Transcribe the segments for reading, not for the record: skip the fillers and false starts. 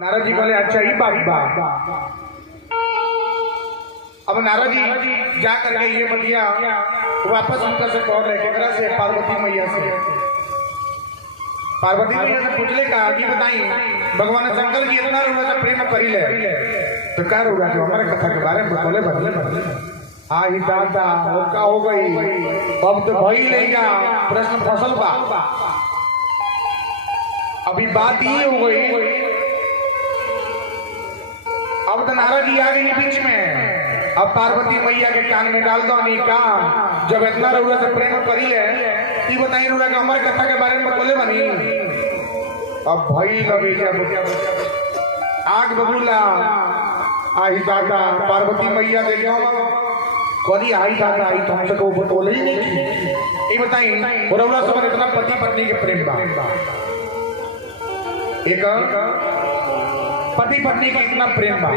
नारद जी बोले अच्छा ही बात बात। अब नारद जी जा करके ये बतिया वापस उनका से कौन है केकरा से पार्वती मैया से पूछले कहा कि बताई भगवान शंकर जी इतना रोगा से प्रेम करी ले तो क्या रोगा जो हमारे कथा के बारे में बोले बदले हाँ ही दादा का हो गई अब तो भई लेगा प्रश्न फसल बा अभी बात ये हो गई। अब तो नारद जी आ गए बीच में। अब पार्वती मैया के कान में डाल दो नहीं कहा जब इतना रोगा से प्रेम करी ले ये बताइए रोगा कि हमारे कथा के बारे में बोले बनी। अब भाई लगे आग बबूला आई दादा पार्वती मैया दे कभी आई दादा आई तो हमसे को बोले ही नहीं की ये बताइए रोगा सब इतना पति पत्नी के प्रेम बा एक पति पत्नी के इतना प्रेम बा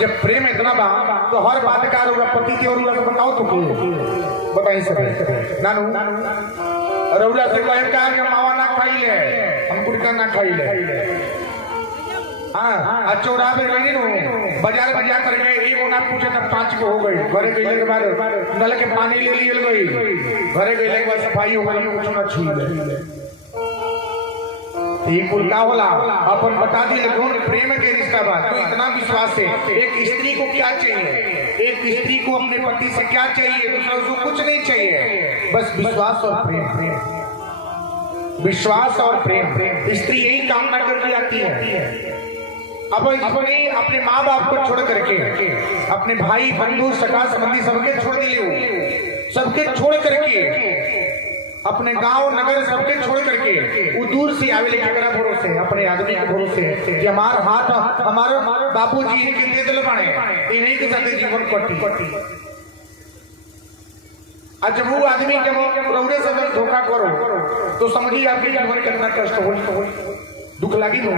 जब प्रेम इतना बा तो हर बात का होगा पति की और बताओ तो बताइए सब नानू रउला से कहे का कि मावा ना खाई ले हम गुड़का ना खाई ले हाँ चौरा में रही नु बाजार में जा करके एक ना पूछे तब 5 को हो गई घरे गईले के बाद नल के पानी ले लिए गई घरे गईले के बाद सफाई हो गई कुछ ना छीले ये कुल का होला अपन बता दी लेकिन प्रेम के रिश्ता बात तो इतना विश्वास है। एक स्त्री को क्या चाहिए एक स्त्री को अपने पति से क्या चाहिए दूसरा उसको कुछ नहीं चाहिए बस विश्वास और प्रेम विश्वास और प्रेम स्त्री यही कामना करके आती है। अब अपने माँ बाप को छोड़ करके अपने भाई बंधु सखा संबंधी सबके छोड़ दिए सबके छोड़ करके अपने गांव नगर सबके छोड़ करके वो दूर से आवे लेके करा भरोसे अपने आदमी के भरोसे कि हमार हाथ हमारे बाबूजी इनके दे दिल बने इन्हीं के साथ जीवन कटी आज वो आदमी के रौरे से धोखा करो तो समझिए आपके जीवन कितना कष्ट हो दुख लगी हो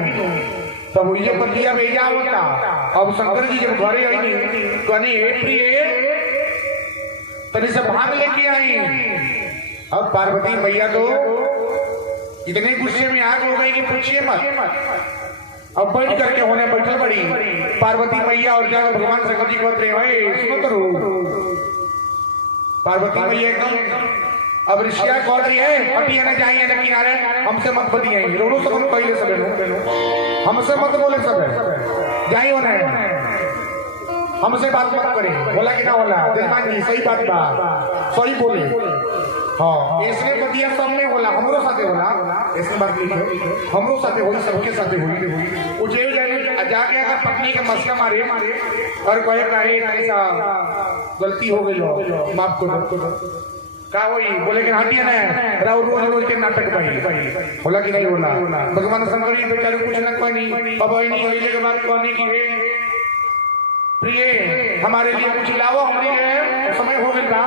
तब ये बतिया भेजा होता। अब शंकर जी जब घरे आई कनी प्रिय तनी से भाग लेके आई। अब पार्वती मैया तो इतने गुस्से में आग हो गई कि पूछिए मत। अब बैठ करके होने बैठल बड़ी पार्वती मैया और जाकर भगवान शंकर जी कहते हैं सुनो तो पार्वती मैया एकदम अब ऋषिया कह रही है हटिए ना जाइए ना किनारे हमसे मत बतिए रोनो सब हम पहले सब हमसे मत बोले सब जाइए उन्हें हमसे बात मत करे बोला कि ना बोला देखा जी सही बात सही बोले हाँ इसने बतिया सब में बोला हमरो साथे बोला इसने बात की हमरो साथे होई सबके साथे होई उजे जाके अगर पत्नी के मस्का मारे और कहे ऐसा गलती हो गई माफ करो का होई बोले कि हटिए ना राव रोज रोज के नाटक भाई बोला कि नहीं बोला भगवान शंकर जी बेचारे कुछ ना कोई नहीं अब आई नहीं होइले के बाद कहने की प्रिय हमारे लिए कुछ लाओ हमने समय हो गया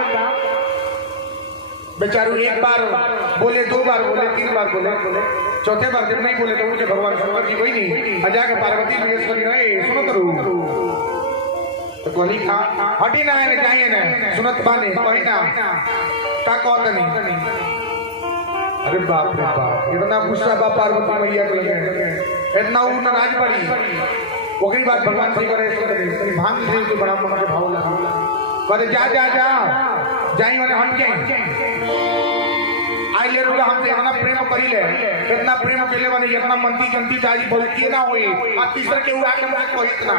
बेचारू एक बार बोले 2 बार बोले 3 बार बोले चौथे बार जब नहीं बोले तो उनके भगवान शंकर जी वही नहीं अजा के पार्वती महेश्वरी सुनो करू तो कोली खा हटी ना है जाइए ना सुनत बाने कोई ना का कौन नहीं अरे बाप रे बाप इतना गुस्सा बा पार्वती मैया को लगे इतना उ नाराज पड़ी ओकरी बात भगवान श्री करे सुन भांग से तो बड़ा मन के भाव लगा करे जा जा जा जाई वाले हट जाए आई ले रुला हमसे इतना प्रेम करी ले इतना प्रेम केले बने इतना मनती जनती जाई बोले के ना होई आ तीसरा के उड़ा के मुझे कोई इतना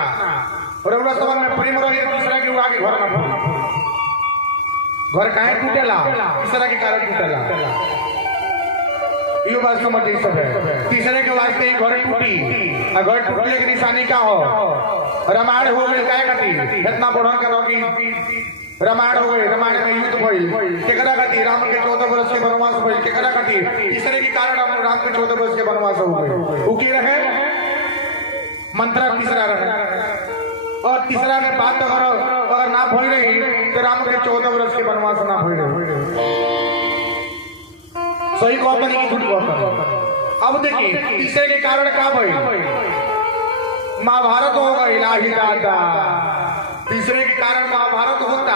रउला सवन में प्रेम रही तीसरा के उड़ा के घर ना घर काहे टूटेला तीसरा के कारण टूटेला यो बात समझ नहीं सब है तीसरे के वास्ते ही घर टूटी और घर टूटने की निशानी क्या हो रामायण हो गई काय कटी इतना बढ़न करोगी रामायण हो गई रामायण में युद्ध भइल केकरा कटी राम के 14 वर्ष के वनवास भइल केकरा कटी तीसरे के कारण हम राम के 14 वर्ष के वनवास हो गए वो की रहे मंत्र तीसरा रहे और तीसरा में बात अगर ना भई रही तो राम के 14 वर्ष के वनवास ना भई रहे सही कहता नहीं झूठ कहता। अब देखिए तीसरे के कारण क्या भई महाभारत होगा इलाही दादा तीसरे के कारण महाभारत होता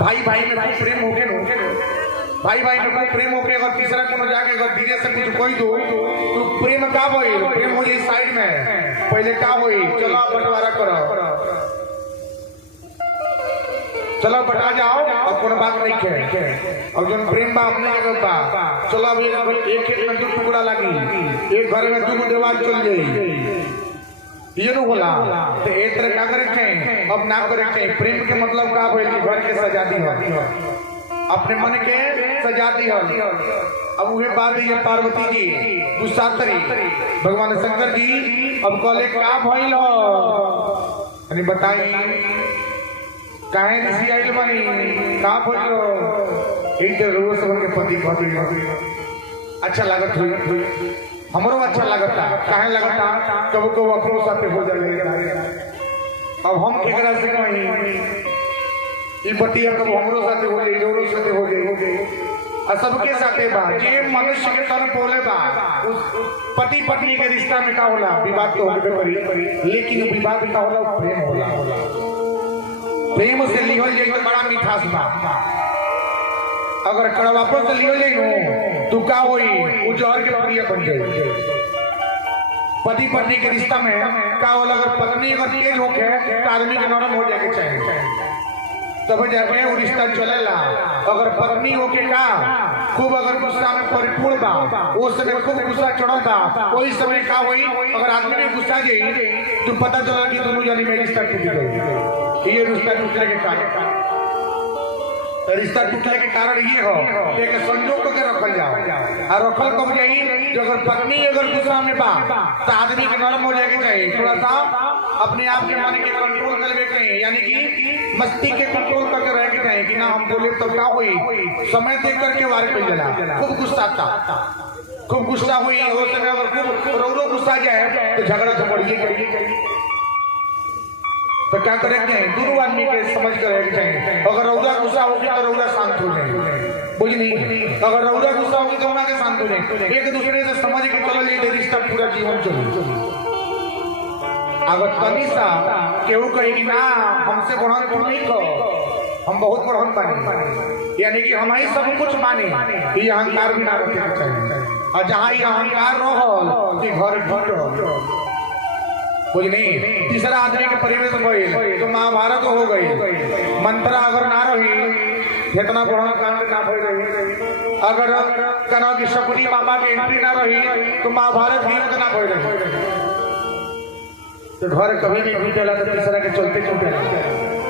भाई भाई में प्रेम हो गए भाई भाई में कोई प्रेम होके अगर तीसरा कोनो जाके अगर धीरे से कुछ कोई दो तो प्रेम का होई प्रेम हो जाई साइड में पहले का होई चलो बंटवारा करो चलो बटा जाओ और कोनो बात नहीं है और जो प्रेम बा अपने जगह बा चलो अब एक एक में दो टुकड़ा लगी एक घर में दो दीवार चल जाई ये नु होला तो एक तरह का करे के अब ना करे के प्रेम के मतलब का होई कि घर के सजा दी हो अपने मन के सजा दी हो अब वही बात है ये पार्वती जी गुस्सा करी भगवान शंकर जी अब कहले का भइल हो यानी बताई काहे ऋषि आइल बानी का भइल हो एक रोज सब के पति कहती अच्छा लागत हुई हमरो अच्छा लगता काहे लगता कबो कबो अपनो साथे हो जाए अब हम केकरा से कहीं ई बतिया कबो हमरो साथे हो जाए जोरो साथे हो जाए और सबके साथे बा जे मनुष्य के तन बोले बा उस पति पत्नी के रिश्ता में का होला विवाद तो होबे करी लेकिन विवाद का होला प्रेम होला प्रेम से लिहल जाए तो बड़ा मिठास बा अगर कड़वापन से लिहल जाए नो तो का होई उ जहर के प्रिय बन जाए पति पत्नी के रिश्ता में का होला अगर पत्नी अगर तेज होके तो आदमी के नरम हो जाए चाहिए तब जाके वो रिश्ता चलेला अगर पत्नी होके का खूब अगर गुस्सा में परिपूर्ण बा उस समय खूब गुस्सा चढ़ल बा वही समय का होई अगर आदमी में गुस्सा जाई तो पता चला कि दोनों जानी में रिश्ता टूट गई ये रिश्ता टूटने के कारण रिश्ता टूटने के कारण ये हो एक संजोग के रखल जाओ और रखल कब जाई जो अगर पत्नी अगर गुस्सा में बा तो आदमी के नरम हो जाएगी चाहिए थोड़ा सा अपने आप के मन के कंट्रोल करके चाहिए यानी कि मस्ती के कंट्रोल करके रह के चाहिए कि ना हम बोले तो क्या हुई समय देख करके वार पे जला खूब गुस्सा था खूब गुस्सा हुई हो समय अगर खूब रोरो गुस्सा जाए तो झगड़ा तो बढ़िए करिए तो क्या करेंगे दोनों आदमी के समझ कर रहेंगे चाहिए अगर रौदा गुस्सा होगी तो रौदा शांत हो जाए बुझ नहीं अगर रौदा गुस्सा होगी तो उनके शांत हो जाए एक दूसरे से समझ के चलो ये रिश्ता पूरा जीवन चलो अगर तनी सा केहू कहेगी ना हमसे बढ़न को नहीं कहो हम बहुत बढ़न बने यानी कि हम ही सब कुछ माने ये अहंकार भी ना रखना चाहिए और जहाँ ये अहंकार रहो कि घर घर कुछ नहीं तीसरा आदमी के परिवेश भइल तो महाभारत हो गई मंत्रा अगर ना रही इतना बड़ा कांड ना भइल रही अगर कना की शकुनी मामा के एंट्री ना रही तो महाभारत ही ना भइल रही तो घर कभी भी टूटेला तो तीसरा के चलते टूटेला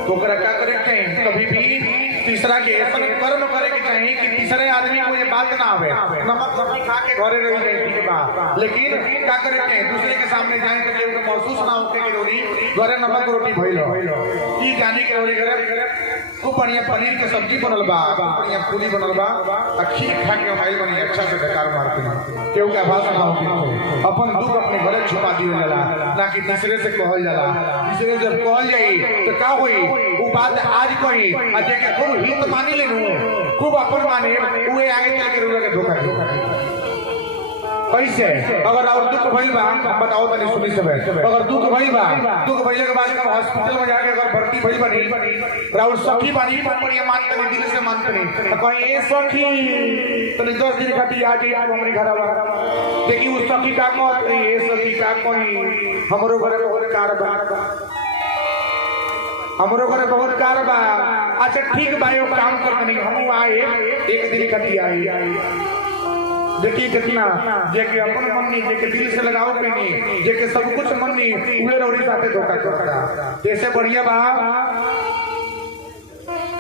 तो क्या करे चाहिए कभी भी तीसरा के ऐसा कर्म करे के चाहिए कि तीसरे आदमी को ये बात ना आवे नमक रोटी खा के घरे रही जाए के बाद लेकिन क्या करे चाहिए दूसरे के सामने जाए तो केहू के महसूस ना होके कि रोटी घरे नमक रोटी भइल ई जानी के रोटी घरे खूब बढ़िया पनीर के सब्जी बनल बा बढ़िया पूरी बनल बा और खीर खा के खाइल बनी अच्छा से बेकार मारते केहू के आवाज ना होके अपन दुख अपने घरे छुपा दिया जाला ना कि तीसरे से कहल जाला तीसरे जब कहल जाई तो का होई वो बात आज कही आ जेके खूब हित मानी लेनु खूब अपन माने उहे आगे चल के रुला के धोखा कैसे अगर और दुख भइल बा बताओ तनी सुनी सब अगर दुख भइल के बाद हम हॉस्पिटल में जाके अगर भर्ती भइल बनी राउर सखी बानी बढ़िया मान के दिल से मान के कहीं ए सखी तनी 10 दिन खाती आज हमरे घरवा देखी उस सखी का मत ए सखी का कोई हमरो घरे बहुत कारबार हमरो घरे बहुत कारबार अच्छा ठीक बा यो काम कर नहीं हम आए एक दिन खाती आई देखिए कितना जेके अपन मन्नी जेके दिल से लगाओ के नहीं जेके सब कुछ मन्नी उहे रौरी साथे धोखा करता जैसे बढ़िया बा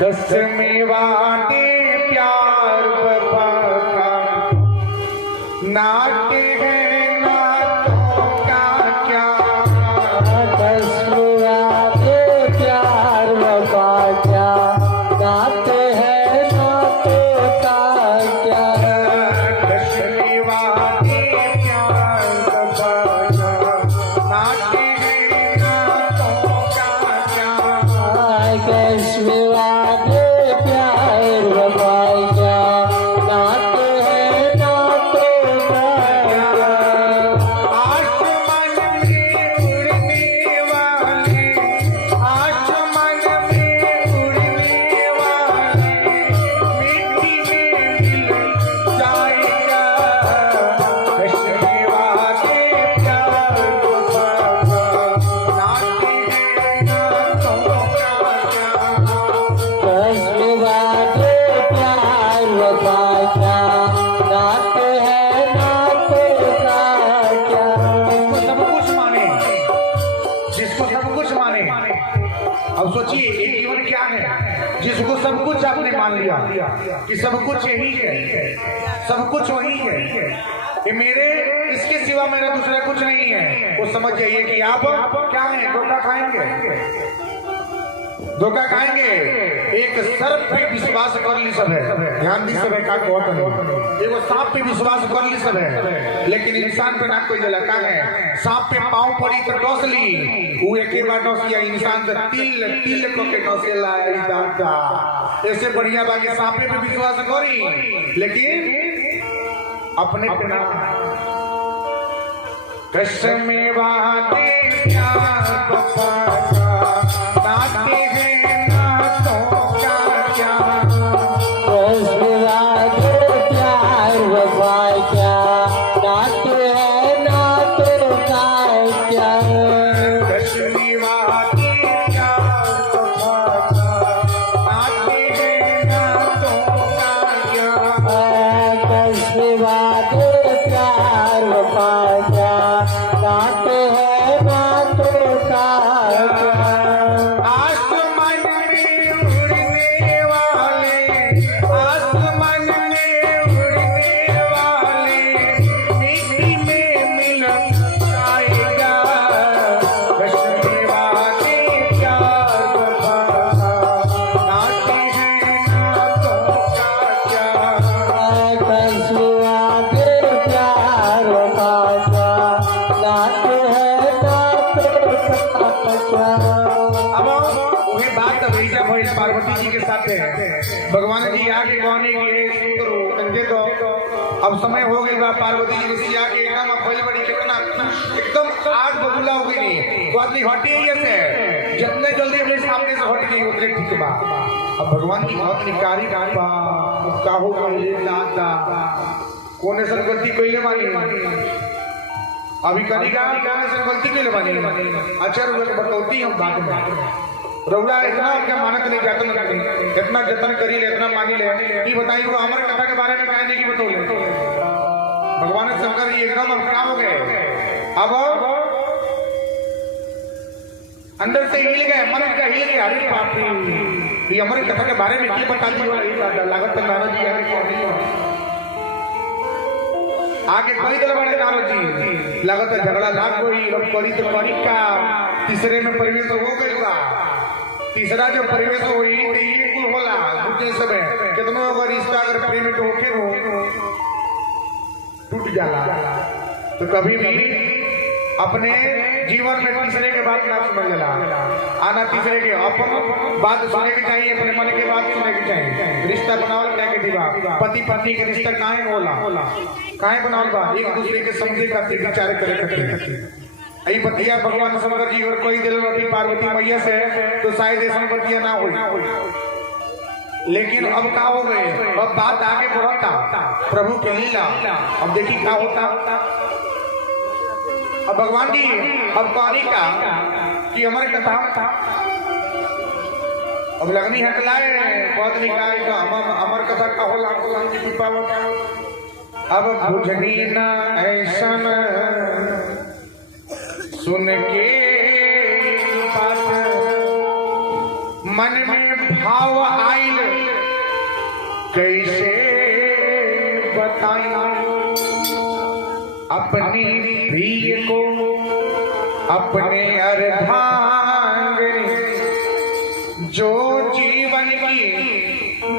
कसमे वाटे प्यार बाबा का नाटे है ना तो का क्या कसमे वाटे प्यार बाबा क्या नाटे है ना तो का क्या Kashmir, प्यार बाबा अब सोचिए एक जीवन क्या है जिसको सब कुछ आपने मान लिया कि सब कुछ यही है, सब कुछ वही है, ये मेरे, इसके सिवा मेरा दूसरा कुछ नहीं है। वो समझ जाइए कि आप क्या है, धोखा खाएंगे, धोखा खाएंगे। एक सर्प पे विश्वास कर ली सब है, ध्यान दी सब है का बहुत एगो सांप पे विश्वास कर ली सब है, लेकिन इंसान पे ना कोई लगा है। सांप पे पांव पड़ी तो डस ली, वो एक ही बार डस किया, इंसान से तिल तिल को के डसे लाई दादा। ऐसे बढ़िया बाकी सांप पे विश्वास करी, लेकिन अपने पे ना। कसम वादे प्यार नाते हैं ना तो क्या क्या, कसम वादे प्यार वफा क्या, नाते हैं ना तो क्या। कसम वादे प्यार वफा नाते हैं ना तो क्या। कसम वादे प्यार वफा क्या, नाते हैं ना तो क्या। आसमान में उड़ने वाले, आसमान में उड़ने वाले, मिट्टी में मिल जाएगा। कसम वादे प्यार वफा नाते हैं ना तो क्या क्या। कसम वादे प्यार वफा क्या, नाते हैं ना तो क्या। अब वही बात भैया भाई पार्वती जी के साथ है। भगवान जी आगे कहने की सुंदर तो अब समय हो गई बा, पार्वती जी ऋषि आगे एकदम फैल बड़ी कितना एकदम आग बबूला हो गई नहीं तो आदमी हटी ही ऐसे जितने जल्दी अपने सामने से हट गई उतने ठीक बा। अब भगवान की बहुत निकारी बा का हो दादा कोने से गलती कोई मानी, अभी कनिका गाने से गलती के लिए बनी। अच्छा रुक बतौती हम बाद में रउला इतना क्या मानत नहीं जतन करी, इतना जतन करी ले, इतना मानी ले। ये बताइए वो हमारे कथा के बारे में कहे नहीं कि बतौले भगवान शंकर जी एकदम अपना हो गए। अब अंदर से हिल गए, मन का हिल गया। अरे बाप रे, ये हमारे कथा के बारे में क्या बता दिया लागत नारद जी आगे कोई दल बड़े नारद जी लागत झगड़ा लाग गई, अब करी तो करी का। तीसरे में परिवेश हो गई बा, तीसरा जो परिवेश हुई तो ये कुल होला दूसरे सब है कितनों अगर रिश्ता अगर प्रेम तो होके हो टूट जाला। तो कभी भी अपने जीवन में तीसरे के बात ना सुन जाला, आना तीसरे के अपन बात सुने के चाहिए, अपने मन की बात सुने के चाहिए। रिश्ता बनावल नेगेटिव बा, पति पत्नी के रिश्ता काहे होला, काहे बनावल बा, एक दूसरे के समझे खातिर विचार करे खातिर। आई बतिया भगवान शंकर जी और कोई दिल में पार्वती मैया से तो शायद ऐसा बतिया ना हुई, लेकिन अब क्या हो गए, अब बात आगे बढ़ता प्रभु के लीला। अब देखिए क्या होता। अब भगवान जी अब कहानी का कि हमारे कथा अब लगनी हटलाए बहुत निकाय का अमर कथा का होला की कृपा। अब बुझनी ना ऐसा सुन के बात मन में भाव आइल कैसे बताई अपनी प्रिय को अपने अर्धांग जो जीवन की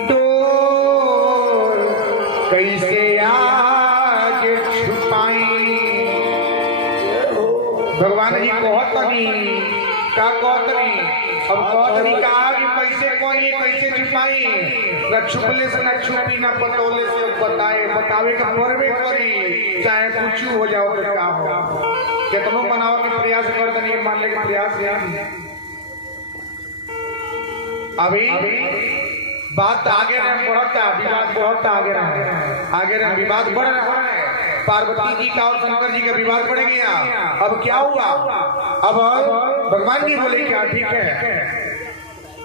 डोर कैसे आगे छुपाई। भगवान जी कहतनी का कहतनी अब कहतनी का आगे कैसे कोई कैसे छुपाई, न छुपले से न छुपी न बतौले से बताए बतावे का परवे करी चाहे कुछ हो जाओ तो क्या हो। कितनों बनाओ के प्रयास करतनी मानने के प्रयास है। अभी बात आगे रहे बढ़ता, विवाद बढ़ता आगे रहे विवाद बढ़ रहा है। पार्वती जी का और शंकर जी का विवाद बढ़ गया। अब क्या हुआ, अब भगवान जी बोले क्या ठीक है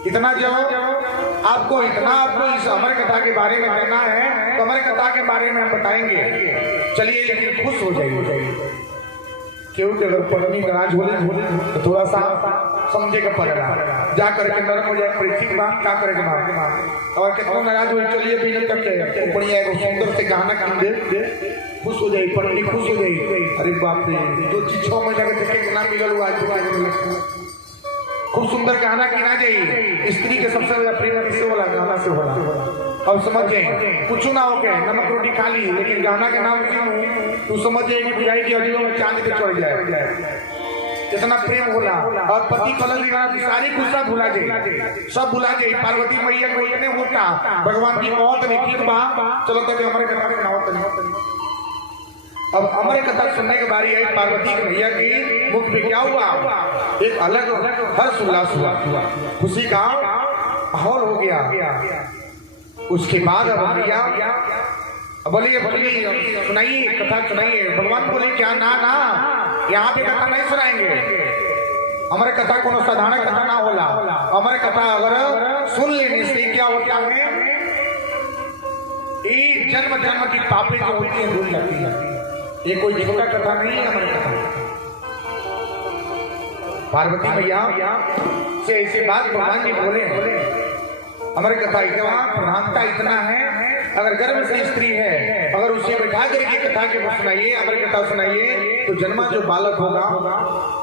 इतना जब आपको इस हमारे कथा के बारे में करना है तो हमारे कथा के बारे में हम बताएंगे, चलिए लेकिन खुश हो जाइए। क्योंकि अगर पत्नी नाराज बोले तो थोड़ा सा समझे का पड़ेगा, जा करके नरम हो जाए परीक्षित बात क्या करेगा बात। और कितना नाराज हुए चलिए भी तक बढ़िया एगो सुंदर से गहना किन दे, खुश हो जाए पत्नी, खुश हो जाए। अरे बाप रे, जो चीज 6 महीना के देखे के ना मिलल हुआ आज खूब सुंदर गहना किना जाइए। स्त्री के सबसे बड़ा प्रेम किससे होला? गहना से होला। और समझ जाए कुछ ना हो गया, नमक रोटी खा ली लेकिन गहना के नाम क्यों तू समझ जाए कि बुझाई की अजीबों में चांद पे चढ़ जाए, इतना प्रेम होला। और पति कलश की सारी गुस्सा भुला जाए, सब भुला जाए। पार्वती मैया को इतने होता भगवान की मौत नहीं ठीक बा, चलो तब हमारे कथा में नावत नहीं। अब हमारे कथा सुनने की बारी आई। पार्वती के भैया की मुख में क्या हुआ? एक अलग हर्ष उल्लास हुआ, खुशी का माहौल हो गया। उसके बाद अब भैया बोलिए बोलिए सुनाइए, कथा सुनाइए। भगवान बोले क्या ना ना, यहाँ पे कथा नहीं सुनाएंगे। हमारे कथा कोनो साधारण कथा ना होला। हमारे कथा अगर सुन लेने से क्या होता है, ये जन्म जन्म की पापे जो होती है भूल जाती है। ये कोई छोटा कथा नहीं है हमारी कथा। पार्वती मैया से ऐसी बात भगवान जी बोले, हमारी कथा इतना प्रधानता इतना है, अगर गर्भ से स्त्री है अगर उसे बैठा करके कथा के सुनाइए, हमारी कथा सुनाइए, तो जन्मा जो बालक होगा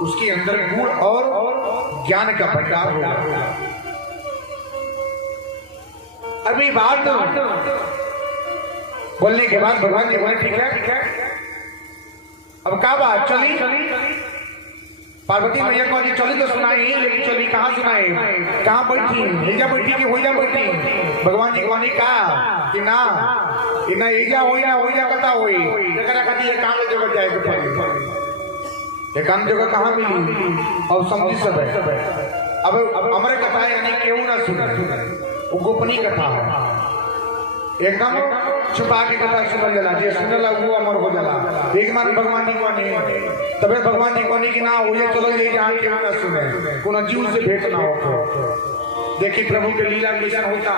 उसके अंदर गुण और ज्ञान का भंडार होगा। अभी बात बोलने के बाद भगवान जी बोले ठीक है, अब क्या बात चली? पार्वती मैया को जी चली तो सुनाई, लेकिन चली कहाँ सुनाई? कहाँ बैठी? एजा बैठी कि होइजा बैठी? भगवान जी को कहा कि ना इना एजा होइजा कथा होई, एकरा कथी एकांत जगह जाए के पड़ी। एकांत जगह कहाँ मिली? अब समझी सब है। अब हमारे कथा यानी केहू ना सुने, वो गोपनीय कथा है, एकदम छुपा के कथा सुनल जाला, जे सुनला वो अमर हो जाला। एक मान भगवान जी को नहीं, तबे भगवान जी को नहीं कि ना हो ये चलो ये जहाँ के ना सुने, कोनो जीव से भेंट ना हो। देखी प्रभु के लीला कैसा होता।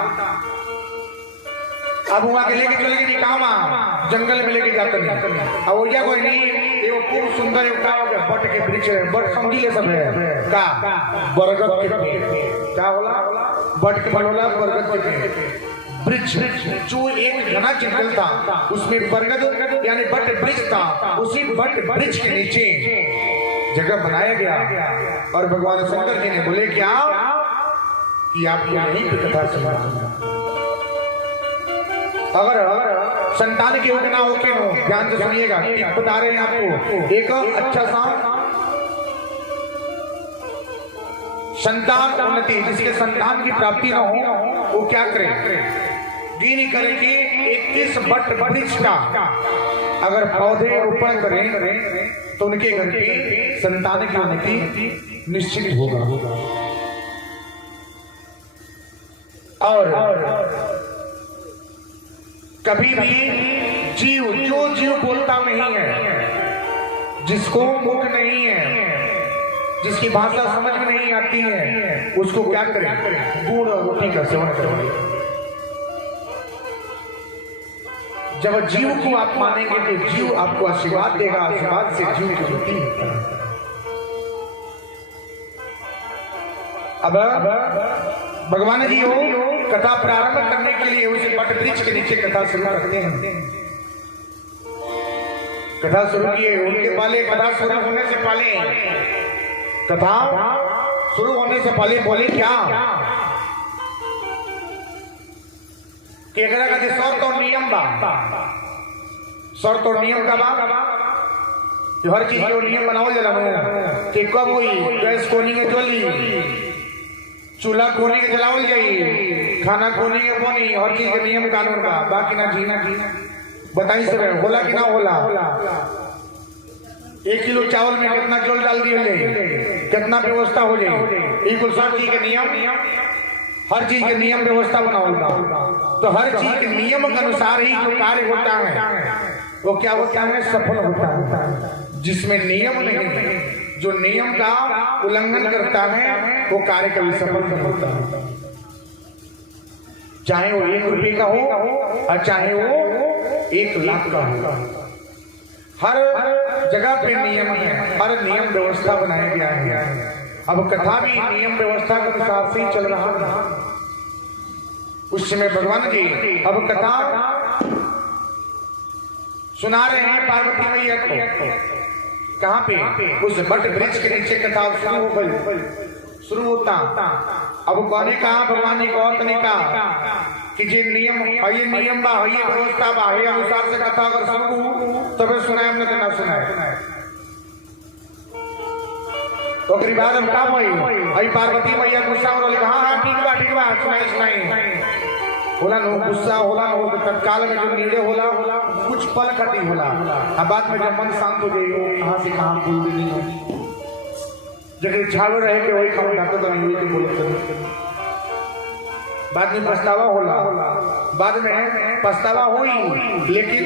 अब वहाँ के लेके चले गए कामा जंगल में लेके जाते नहीं, अब वो क्या कोई नहीं, ये खूब सुंदर एक बट के वृक्ष है, बट समझी ले सब है का बरगद के पेड़, क्या बोला? बट के बनोला बरगद के पेड़ वृक्ष, जो एक घना जंगल था उसमें बरगद यानी बट वृक्ष था, उसी बट वृक्ष के नीचे जगह बनाया गया। और भगवान शंकर जी ने बोले क्या कि आपको यहीं पे कथा सुना। अगर संतान के ना हो के हो, ध्यान से सुनिएगा, बता रहे हैं आपको एक अच्छा सा संतान उन्नति, जिसके संतान की प्राप्ति ना हो वो क्या करे? गिनी करेंगे 21 बट वृक्ष का अगर पौधे रोपण करें तो उनके घर की संतान की उन्नति निश्चित होगा। और कभी भी जीव जो जीव बोलता नहीं है, जिसको मुख नहीं है, जिसकी भाषा समझ में नहीं आती है, उसको क्या करें? गुड़ और रोटी का सेवन करें। जब जीव को आप मानेंगे तो जीव आपको आशीर्वाद देगा, आशीर्वाद से जीव की वृद्धि होती है। अब भगवान जी हो कथा प्रारंभ करने के लिए उसे बट वृक्ष के नीचे कथा शुरू करते हैं। कथा शुरू किए, उनके पहले कथा शुरू होने से पहले कथा शुरू होने से पहले बोले क्या कि एकरा का शर्त और नियम बा। शर्त और नियम का बा कि हर चीज के नियम बनावल जाला कि कब हुई गैस कोनी के जली, चूल्हा कोनी के जलावल जाई, खाना कोनी के बनी, हर चीज के नियम कानून बा। बाकी ना जी बताई सब होला कि ना होला? 1 किलो चावल में कितना जल डाल दिए, कितना व्यवस्था हो जाए, कुल सब चीज के नियम, हर चीज के नियम व्यवस्था बनाओ। तो हर चीज के नियम के अनुसार ही जो कार्य होता है वो क्या होता है? सफल होता है। जिसमें नियम नहीं, जो नियम का उल्लंघन करता है वो कार्य कभी सफल नहीं होता। चाहे वो 1 रुपये का हो और चाहे वो 1 लाख का हो, हर जगह पे नियम है, हर नियम व्यवस्था बनाया गया है। अब कथा भी नियम व्यवस्था के अनुसार से ही चल रहा है। उस समय भगवान जी अब कथा सुना रहे हैं पार्वती मैया को। कहाँ पे? उस बट वृक्ष के नीचे कथा शुरू हो गई, शुरू होता। अब कौने कहा, भगवान जी को ने कहा कि जे नियम ये नियम बा, ये व्यवस्था बा, ये अनुसार से कथा अगर शुरू तबे सुनाए, हमने तो ना सुनाए। तो बाद हम काम हुई पार्वती मैया गुस्सा हो रही, हाँ ठीक बा सुनाई सुनाई होला नो, गुस्सा होला नो, तत्काल में जो निर्णय होला कुछ पल खटी होला। अब बाद में जब मन शांत हो जाएगा कहाँ से कहाँ बोल भी नहीं हो, जगह झाड़ रहे के वही काम डाक्टर तो नहीं बोलते। बाद में पछतावा होला, बाद में पछतावा हुई लेकिन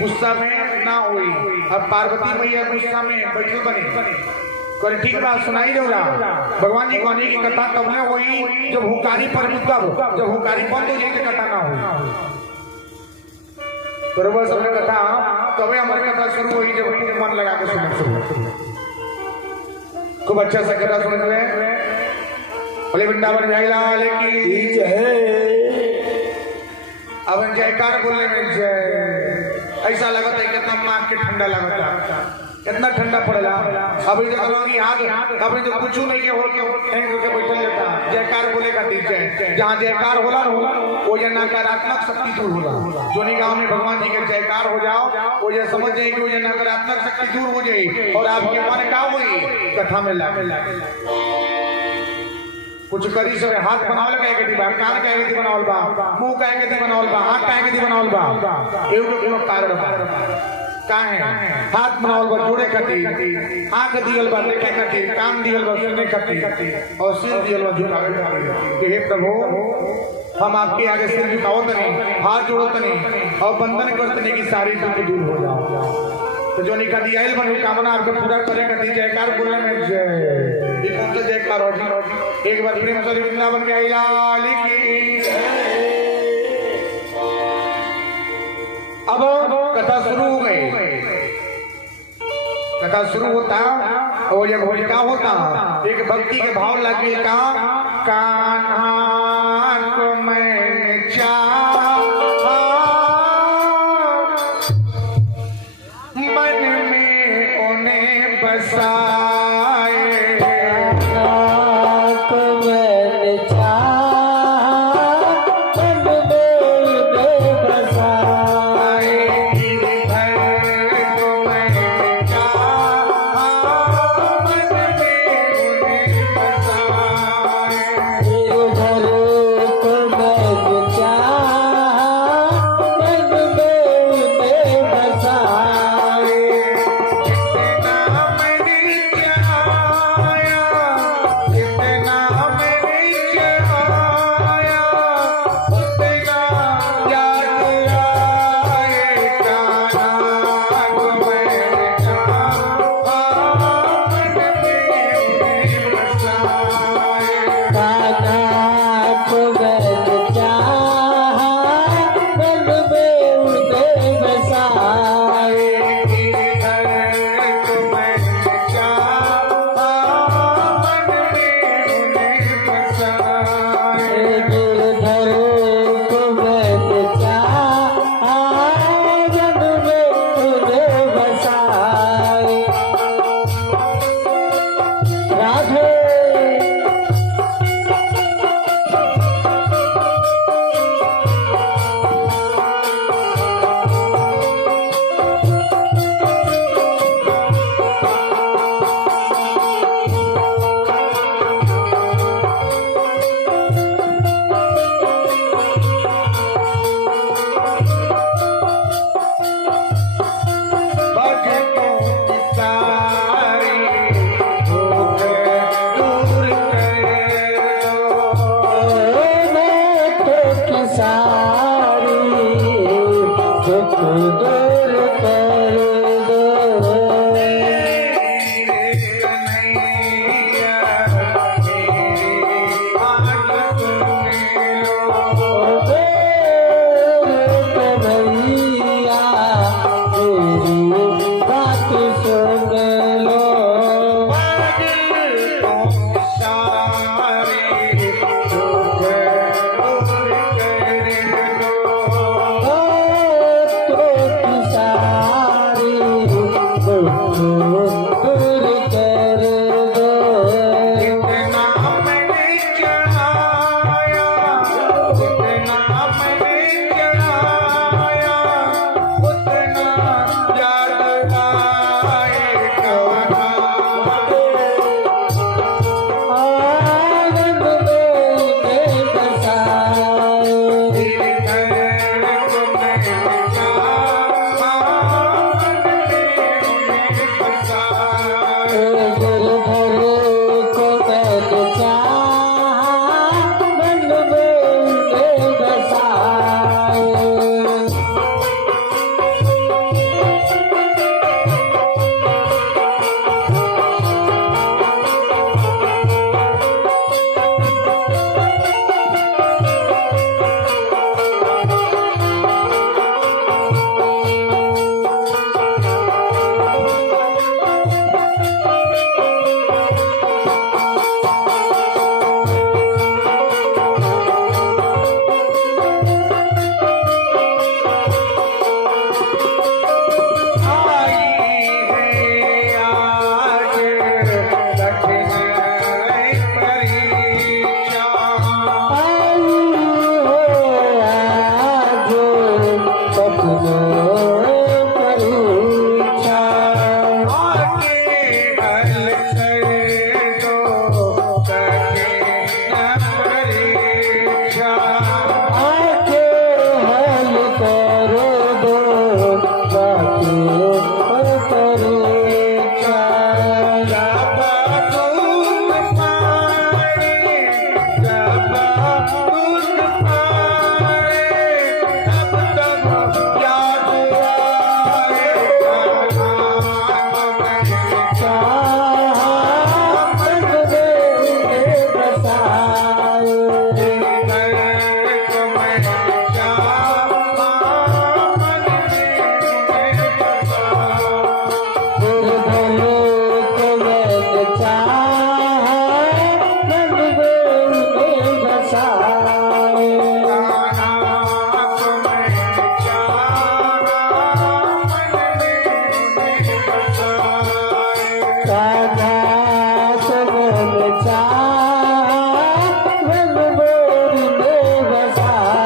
गुस्सा में ना हुई। अब पार्वती मैया गुस्सा में बैठल बने कर ठीक बात सुनाई देगा। भगवान जी कहने की कथा तब न हुई जब हुकारी पर जब हुकारी बंद हो जाए तो कथा ना हुई। बरोबर सबने कथा तबे हमारी कथा शुरू हुई जब मन लगा के सुने। खूब अच्छा सा कथा सुन रहे बोले वृंदावन जय लाल की जय। अब जयकार बोलने में जय ऐसा लगता है कितना नाक के ठंडा लगता, कितना ठंडा पड़ेगा। अभी तो कहोगी याद अभी तो कुछ नहीं के हो के बैठल लेता जयकार बोलेगा ठीक है। जहाँ जयकार होला वो ये नकारात्मक शक्ति दूर होला। जोनी गांव में भगवान जी के जयकार हो जाओ वो ये समझ जाए कि वो ये नकारात्मक शक्ति दूर हो जाए और आपके मन का हुई कथा में लागे कुछ करी सब हाथ बनावल कहे के दिबा, कान कहे के दिबा बनावल बा, मुंह कहे के दिबा बनावल बा, आंख कहे के दिबा बनावल बा। एगो कोनो कारण बा काहे हाथ बनावल बा जोड़े खातिर, आंख दियल बा देखे खातिर, कान दियल बा सुनने खातिर और सिर दियल बा झुकावे खातिर। तो हे प्रभु हम आपके आगे सिर झुकावत नहीं, हाथ जोड़त नहीं और बंधन करत नहीं कि सारी दुख दूर हो जाओ। तो जो निका दिया कामना आपको पूरा करे खातिर जयकार बोलने में जय जयकार हो जी। एक बार प्रेम से वृंदावन में आई लाल की। अब कथा शुरू हो गई, कथा शुरू होता और जब क्या होता एक भक्ति के भाव लगे का कान्हा